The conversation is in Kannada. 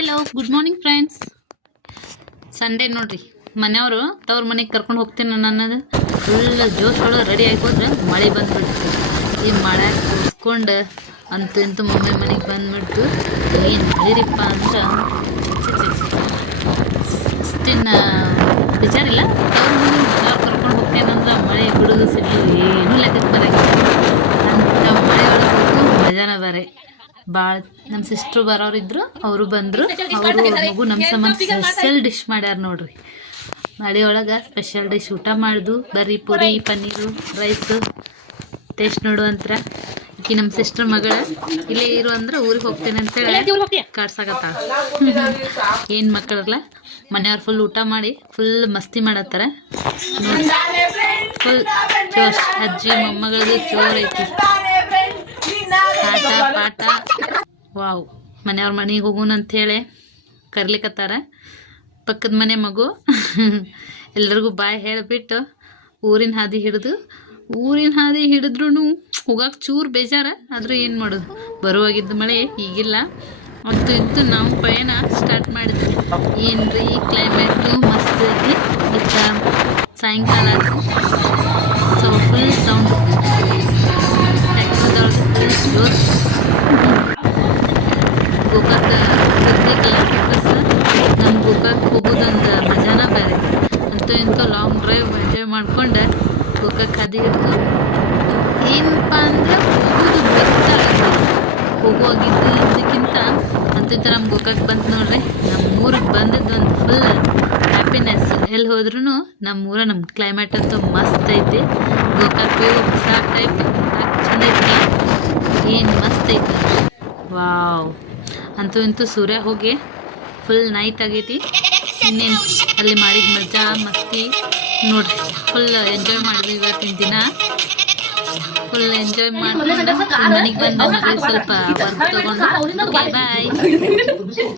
Hello good morning friends. Sunday ನೋಡ್ರಿ, ಮನೆಯವರು ತವ್ರ ಮನೆಗೆ ಕರ್ಕೊಂಡು ಹೋಗ್ತೀನಿ ಅನ್ನೋದು ಫುಲ್ ಜೋಶ್ ಒಳಗೆ ರೆಡಿ ಆಗೋದ್ರೆ ಮಳೆ ಬಂದ್ಬಿಡ್ತು. ಈ ಮಳೆ ಕೂಸ್ಕೊಂಡು ಅಂತೂ ಇಂತೂ ಮಮ್ಮಿ ಮನೆಗೆ ಬಂದ್ಬಿಡ್ತು. ಏನು ಮಳಿರಿಪ್ಪ ಅಂದ್ರೆ ಅಷ್ಟಿನ ವಿಚಾರಿಲ್ಲ. ತವ್ರ ಮನೆಗೆ ಕರ್ಕೊಂಡು ಹೋಗ್ತೇನಂದ್ರೆ ಮಳೆ ಬಿಡೋದು ಸಿಡ್ಲು ಏನೂ ಲೆಕ್ಕಕ್ಕೆ ಬರೋಂಗಿಲ್ಲ. ಅಂಥ ಮಳೆ ಒಳಗೆ ಮಜಾನ ಬೇರೆ. ಭಾಳ ನಮ್ಮ ಸಿಸ್ಟ್ರು ಬರೋರಿದ್ರು, ಅವರು ಬಂದರು. ಅವರು ಮಗು ನಮ್ಮ ಸಂಬಂಧ ಸ್ಪೆಷಲ್ ಡಿಶ್ ಮಾಡ್ಯಾರ ನೋಡ್ರಿ. ಮಳೆ ಒಳಗೆ ಸ್ಪೆಷಲ್ ಡಿಶ್ ಊಟ ಮಾಡಿದು. ಬರ್ರಿ ಪೂರಿ ಪನ್ನೀರು ರೈಸು ಟೇಸ್ಟ್ ನೋಡುವಂತ್ರ. ಈಕಿ ನಮ್ಮ ಸಿಸ್ಟ್ರ್ ಮಗಳ ಇಲ್ಲೇ ಇರು ಅಂದ್ರೆ ಊರಿಗೆ ಹೋಗ್ತೇನೆ ಅಂತೇಳಿ ಕಾಡ್ಸಾಕತ್ತಾಳ. ಏನು ಮಕ್ಕಳಲ್ಲ, ಮನೆಯವ್ರು ಫುಲ್ ಊಟ ಮಾಡಿ ಫುಲ್ ಮಸ್ತಿ ಮಾಡತ್ತಾರ ನೋಡಿ. ಫುಲ್ ಜೋಶ್. ಅಜ್ಜಿ ಮೊಮ್ಮಗಳದು ಜೋರ್ ಐತಿ, ಆಟ ಪಾಠ. ವಾವ್. ಮನೆಯವ್ರ ಮನೆಗೆ ಹೋಗೋಣ ಅಂಥೇಳಿ ಕರ್ಲಿಕತ್ತಾರ. ಪಕ್ಕದ ಮನೆ ಮಗು ಎಲ್ರಿಗೂ ಬಾಯ್ ಹೇಳಿಬಿಟ್ಟು ಊರಿನ ಹಾದಿ ಹಿಡಿದ್ರೂ ಹೋಗಕ್ಕೆ ಚೂರು ಬೇಜಾರ. ಆದರೂ ಏನು ಮಾಡೋದು, ಬರುವಾಗಿದ್ದು ಮಳೆ ಈಗಿಲ್ಲ. ಅಂತೂ ಇಂತೂ ನಾವು ಪಯಣ ಸ್ಟಾರ್ಟ್ ಮಾಡಿದ್ವಿ. ಏನು ರೀ ಕ್ಲೈಮೇಟು ಮಸ್ತ್ ಐತಿ. ಇತ್ತ ಸಾಯಂಕಾಲ ಸೊ ಫುಲ್ ಸೌಂಡ್ ಜೋರ್. ಗೋಕಾಕ್ ಇರ್ಬೇಕಲ್ಲ ಬಸ್. ನಮ್ಮ ಗೋಕಾಕ್ ಹೋಗೋದೊಂದು ಮಜಾನ ಬೇರೆ. ಅಂತೂ ಇಂತೂ ಲಾಂಗ್ ಡ್ರೈವ್ ಎಂಜಾಯ್ ಮಾಡ್ಕೊಂಡು ಗೋಕಾಕ್ ಹಾದಿ ಹಿಡಿದು ಏನಪ್ಪ ಅಂದ್ರೆ ಹೋಗೋದು ಬೆಸ್ಟ್. ಹೋಗುವಾಗಿದ್ದು ಇದಕ್ಕಿಂತ ಅಂತೂ ಇಂತ ನಮ್ಮ ಗೋಕಾಕ್ ಬಂತು ನೋಡ್ರಿ. ನಮ್ಮ ಊರಿಗೆ ಬಂದಿದ್ದು ಒಂದು ಫುಲ್ ಹ್ಯಾಪಿನೆಸ್. ಎಲ್ಲಿ ಹೋದ್ರೂ ನಮ್ಮ ಊರ ನಮ್ಮ ಕ್ಲೈಮೇಟ್ ಅಂತೂ ಮಸ್ತ್ ಐತಿ. ಗೋಕಾಕ್ ಹೊಸ ಟೈಪ್ ಚಂದ ಐತಿ. ಏನು ಮಸ್ತ್ ಐತಿ. ವಾವ್. ಅಂತೂ ಇಂತೂ ಸೂರ್ಯ ಹೋಗಿ ಫುಲ್ ನೈಟ್ ಆಗೈತಿ. ಇನ್ನೇನು ಅಲ್ಲಿ ಮಾಡಿದ ಮಜಾ ಮಸ್ತಿ ನೋಡ್ರಿ. ಫುಲ್ ಎಂಜಾಯ್ ಮಾಡಿದ್ವಿ ಇವತ್ತಿನ ದಿನ. ಫುಲ್ ಎಂಜಾಯ್ ಮಾಡ್ಕೊಂಡು ಮನೆಗೆ ಬಂದು ಸ್ವಲ್ಪ ವರ್ಕ್ ತೊಗೊಂಡು ಬಾಯ್.